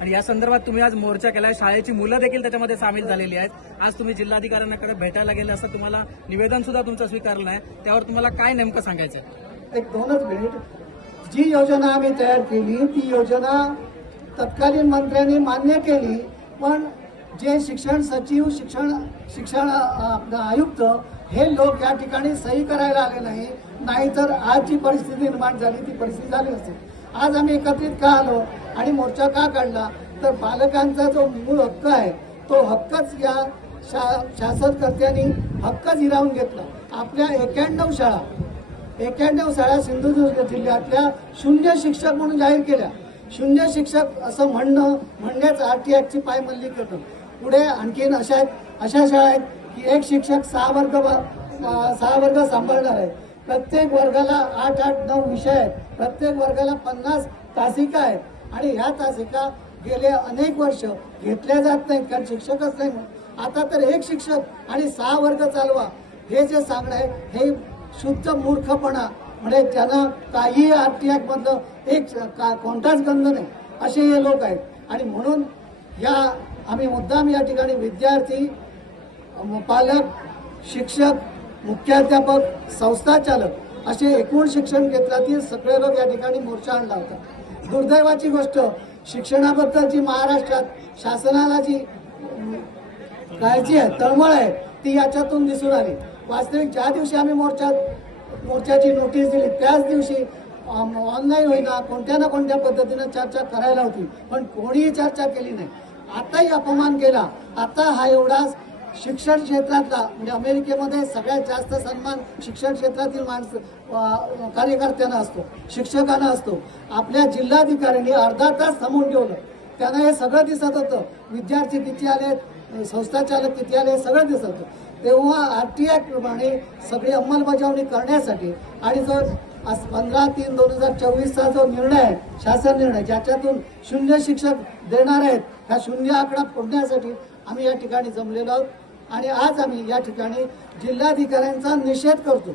आणि या संदर्भात तुम्ही आज मोर्चा केलाय, शाळेची मुलं देखील त्याच्यामध्ये सामील झालेली आहेत. आज तुम्ही जिल्हाधिकाऱ्यांकडे भेटायला गेले असता, तुम्हाला निवेदन सुद्धा तुमचं स्वीकारलं आहे, त्यावर तुम्हाला काय नेमकं सांगायचं? एक 2च मिनिट. जी योजना आम्ही तयार केली ती योजना तत्कालीन मंत्र्यांनी मान्य केली, पण जे शिक्षण सचिव शिक्षण आयुक्त हे लोक या ठिकाणी सही करायला आले नाही, नाहीतर आज जी परिस्थिती निर्माण झाली ती परिस्थिती झाली नसेल. आज आम्ही एकत्रित का आलो आणि मोर्चा का काढला, तर बालकांचा जो मूळ हक्क आहे तो हक्कच या शासनकर्त्यांनी हक्कच हिरावून घेतला. आपल्या 91 शाळा सिंधुदुर्ग जिल्ह्यातल्या शून्य शिक्षक म्हणून जाहीर केल्या. शून्य शिक्षक असं म्हणण्याच RT ॲक्टची पायमल्ली करणं. पुढे आणखीन अशा शाळा आहेत की एक शिक्षक 6 वर्ग सांभाळणार आहे. प्रत्येक वर्गाला 8-9 विषय आहेत. प्रत्येक वर्गाला 50 तासिका आहेत आणि ह्या तासिका गेले अनेक वर्ष घेतल्या जात नाहीत, कारण शिक्षकच नाही. आता तर एक शिक्षक आणि 6 वर्ग चालवा हे जे सांगणं आहे हे शुद्ध मूर्खपणा. म्हणजे त्यांना काही RT ॲक्टमधलं कोणताच गंध नाही असे हे लोक आहेत. आणि म्हणून आम्ही मुद्दाम या ठिकाणी विद्यार्थी, पालक, शिक्षक, मुख्याध्यापक, संस्था चालक असे एकूण शिक्षण क्षेत्रातील सगळे लोक या ठिकाणी मोर्चा आणला होता. दुर्दैवाची गोष्ट, शिक्षणाबद्दलची महाराष्ट्रात शासनाला जी काळजी आहे, तळमळ आहे, ती याच्यातून दिसून आली. वास्तविक ज्या दिवशी आम्ही मोर्चाची नोटीस दिली त्याच दिवशी ऑनलाईन होईना कोणत्या ना कोणत्या पद्धतीनं चर्चा करायला होती, पण कोणीही चर्चा केली नाही. आताही अपमान केला. आता हा एवढाच शिक्षण क्षेत्रातला, म्हणजे अमेरिकेमध्ये सगळ्यात जास्त सन्मान शिक्षण क्षेत्रातील कार्यकर्त्यांना असतो, शिक्षकांना असतो. आपल्या जिल्हाधिकाऱ्यांनी अर्धा तास थांबून ठेवलं. त्यांना हे सगळं दिसत होतं, विद्यार्थी किती आले, संस्था चालक किती आले, हे सगळं दिसत होतं. तेव्हा RT ॲक्ट प्रमाणे सगळी अंमलबजावणी करण्यासाठी आणि जो 15/3/2024 जो निर्णय आहे, शासन निर्णय, ज्याच्यातून शून्य शिक्षक देणार आहेत, हा शून्य आकडा फोडण्यासाठी आम्ही या ठिकाणी जमलेलो आहोत. आणि आज आम्ही या ठिकाणी जिल्हाधिकाऱ्यांचा निषेध करतो.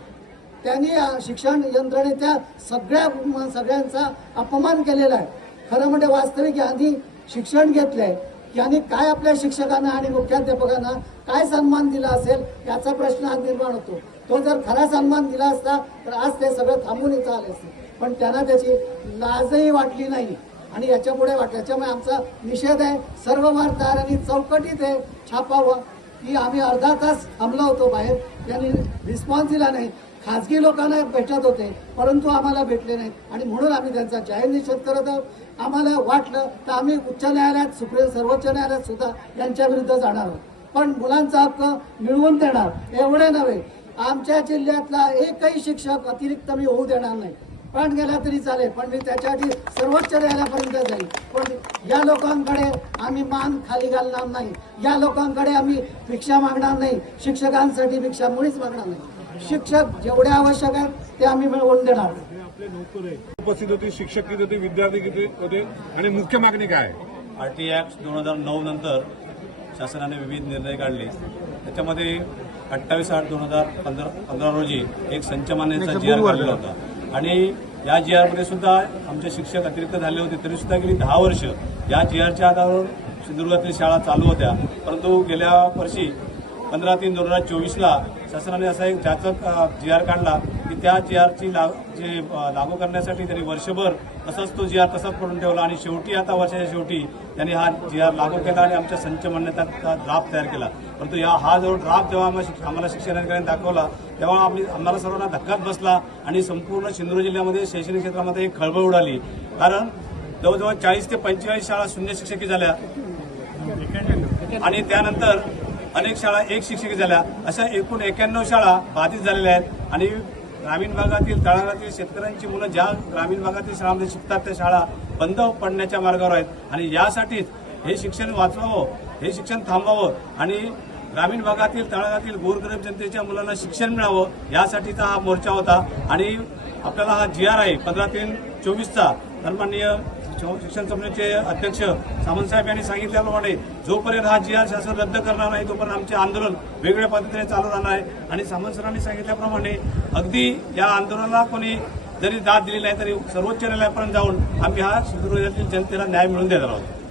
त्यांनी शिक्षण यंत्रणेच्या सगळ्यांचा अपमान केलेला आहे. खरं म्हणजे वास्तविक यांनी शिक्षण घेतलंय, यांनी काय आपल्या शिक्षकांना आणि मुख्याध्यापकांना काय सन्मान दिला असेल याचा प्रश्न आज निर्माण होतो. तो जर खरा सन्मान दिला असता तर आज ते सगळं थांबून इथं आले असते, पण त्यांना त्याची लाजही वाटली नाही आणि याच्यापुढे त्याच्यामुळे आमचा निषेध आहे. सर्व वार्ताहरांनी चौकटीत हे छापावं की आम्ही अर्धा तास थांबलो होतो बाहेर, त्यांनी रिस्पॉन्स दिला नाही. खाजगी लोकांना भेटत होते परंतु आम्हाला भेटले नाहीत आणि म्हणून आम्ही त्यांचा जाहीर निषेध करत आहोत. आम्हाला वाटलं तर आम्ही उच्च न्यायालयात, सर्वोच्च न्यायालयात सुद्धा यांच्या विरुद्ध जाणार आहोत, पण मुलांचा हक्क मिळवून देणार एवढे नव्हे. आमच्या जिल्ह्यातला एकही शिक्षक अतिरिक्त मी होऊ देणार नाही. प्राण गेला तरी चालेल, पण मी त्याच्यासाठी सर्वोच्च न्यायालयापर्यंत जाईल. पण या लोकांकडे आम्ही मान खाली घालणार नाही. या लोकांकडे आम्ही भिक्षा मागणार नाही. शिक्षकांसाठी भिक्षा मुळीच मागणार नाही. शिक्षक जेवढे आवश्यक आहेत ते आम्ही मिळवून देणार. उपस्थित होती, शिक्षक किती होते, विद्यार्थी किती होते आणि मुख्य मागणी काय? RT ॲक्ट 2009 नंतर शासनाने विविध निर्णय काढले. त्याच्यामध्ये 28/8/2015 रोजी एक संच मान्यतेचा GR काढला होता आणि या GR मध्ये सुद्धा आमचे शिक्षक अतिरिक्त झाले होते. तरी सुद्धा गेली 10 वर्ष या GRच्या आधारावर सिंधुदुर्गातील शाळा चालू होत्या. परंतु गेल्या वर्षी 15/3/2024 शासनाने असा एक जाचक GR काढला की त्या GRची लागू करण्यासाठी त्यांनी वर्षभर तसंच तो GR तसाच पडून ठेवला आणि शेवटी आता वर्षाच्या शेवटी त्यांनी हा GR लागू केला आणि आमच्या संच मान्यतेचा ड्राफ्ट तयार केला. परंतु हा जो ड्राफ्ट जेव्हा आम्हाला शिक्षण अधिकाऱ्यांनी दाखवला तेव्हा आम्हाला सर्वांना धक्काच बसला आणि संपूर्ण सिंधुदुर्ग जिल्ह्यामध्ये शैक्षणिक क्षेत्रामध्ये एक खळबळ उडाली. कारण जवळजवळ 40 ते 45 शाळा शून्य शिक्षकी झाल्या आणि त्यानंतर अनेक शाळा एक शिक्षकी झाल्या. अशा एकूण 91 शाळा बाधित झालेल्या आहेत आणि ग्रामीण भागातील, तळागाळातील शेतकऱ्यांची मुलं ज्या ग्रामीण भागातील शाळांमध्ये शिकतात त्या शाळा बंद पडण्याच्या मार्गावर आहेत. आणि यासाठीच हे शिक्षण वाचवावं, हे शिक्षण थांबवावं आणि ग्रामीण भागातील, तळागाळातील गोरगरीब जनतेच्या मुलांना शिक्षण मिळावं यासाठीचा हा मोर्चा होता. आणि आपल्याला हा GR आहे 15/3/24चा. सन्माननीय शिक्षण समितीचे अध्यक्ष सामंत साहेब यांनी सांगितल्याप्रमाणे जोपर्यंत हा GR शासन रद्द करणार नाही तोपर्यंत आमचे आंदोलन वेगवेगळ्या पद्धतीने चालू राहणार आहे. आणि सामंत सरांनी सांगितल्याप्रमाणे अगदी या आंदोलनाला कोणी जरी दाद दिली नाही तरी सर्वोच्च न्यायालयापर्यंत जाऊन आम्ही हा सिंधुदुर्ग जिल्ह्यातील जनतेला न्याय मिळवून देणार आहोत.